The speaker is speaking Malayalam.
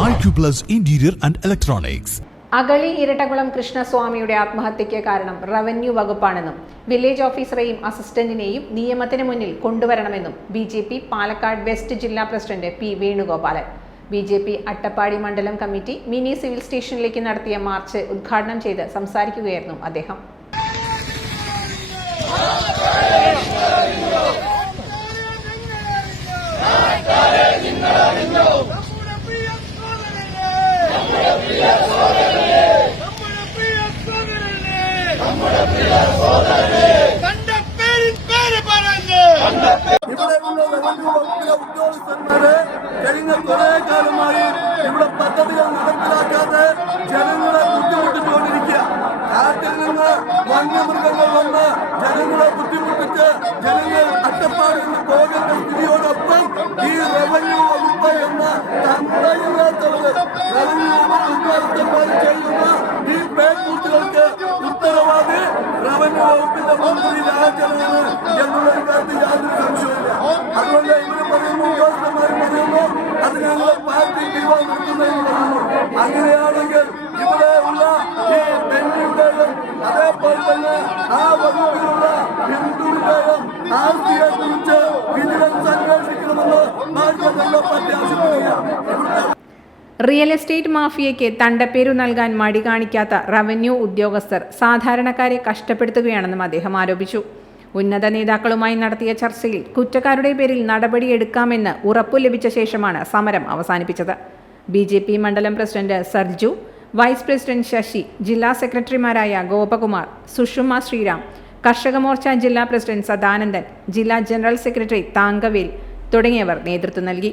Acuplus Interior and Electronics. Agali Irattakulam കൃഷ്ണസ്വാമിയുടെ ആത്മഹത്യയ്ക്ക് കാരണം റവന്യൂ വകുപ്പാണെന്നും വില്ലേജ് ഓഫീസറെയും അസിസ്റ്റന്റിനെയും നിയമത്തിന് മുന്നിൽ കൊണ്ടുവരണമെന്നും B J P Palakkad west ജില്ലാ president P Venugopalan B J P Attappadi മണ്ഡലം കമ്മിറ്റി മിനി സിവിൽ സ്റ്റേഷനിലേക്ക് നടത്തിയ മാർച്ച് ഉദ്ഘാടനം ചെയ്ത് സംസാരിക്കുകയായിരുന്നു അദ്ദേഹം നമ്മുടെ പ്രിയ സോദരനെ കണ്ട പേരിൻ പേര് പറഞ്ഞ് ഇവിടെയുള്ള റവന്യൂ വകുപ്പിലെ ഉദ്യോഗസ്ഥന്മാര് കഴിഞ്ഞ കുറെ കാലമായി ഇവിടെ പദ്ധതികൾ നടപ്പിലാക്കാതെ ജനങ്ങളെ ബുദ്ധിമുട്ടിച്ചുകൊണ്ടിരിക്കുക കാട്ടിൽ നിന്ന് വന്യമൃഗങ്ങൾ വന്ന് ജനങ്ങളെ ബുദ്ധിമുട്ടിച്ച് ജനങ്ങൾ അട്ടപ്പാടിൽ റവന്യൂ വകുപ്പിന്റെ മന്ത്രി എന്നുള്ളൊരു എന്നുള്ള കാര്യത്തിൽ യാതൊരു സംശയമില്ല അതുകൊണ്ട് ഇവർ പറയുന്നു ഉദ്യോഗസ്ഥന്മാർ പറയുന്നു അത് ഞങ്ങൾ പാർട്ടി തീരുമാനിക്കുന്നതെന്ന് പറയുന്നു. അങ്ങനെയാണെങ്കിൽ ഇവിടെ ഉള്ള ഈ ബെന്നിന്റെയും അതേപോലെ തന്നെ ആ വകുപ്പിലുള്ള ഹിന്ദുവിന്റെയും ആസ്തിയെ കുറിച്ച് വിജിലൻസ് അന്വേഷിക്കണമെന്ന് ഭാരതീയ നല്ല പറ്റി ആവശ്യപ്പെടുകയാണ് റിയൽ എസ്റ്റേറ്റ് മാഫിയയ്ക്ക് തണ്ടപ്പേരു നൽകാൻ മടി കാണിക്കാത്ത റവന്യൂ ഉദ്യോഗസ്ഥർ സാധാരണക്കാരെ കഷ്ടപ്പെടുത്തുകയാണെന്നും അദ്ദേഹം ആരോപിച്ചു. ഉന്നത നേതാക്കളുമായി നടത്തിയ ചർച്ചയിൽ കുറ്റക്കാരുടെ പേരിൽ നടപടിയെടുക്കാമെന്ന് ഉറപ്പു ലഭിച്ച ശേഷമാണ് സമരം അവസാനിപ്പിച്ചത്. ബി ജെ പി മണ്ഡലം president Sarju vice president Sasi ജില്ലാ സെക്രട്ടറിമാരായ ഗോപകുമാർ സുഷുമ ശ്രീറാം കർഷക മോർച്ച ജില്ലാ പ്രസിഡന്റ് സദാനന്ദൻ ജില്ലാ ജനറൽ സെക്രട്ടറി താങ്കവേൽ തുടങ്ങിയവർ നേതൃത്വം നൽകി.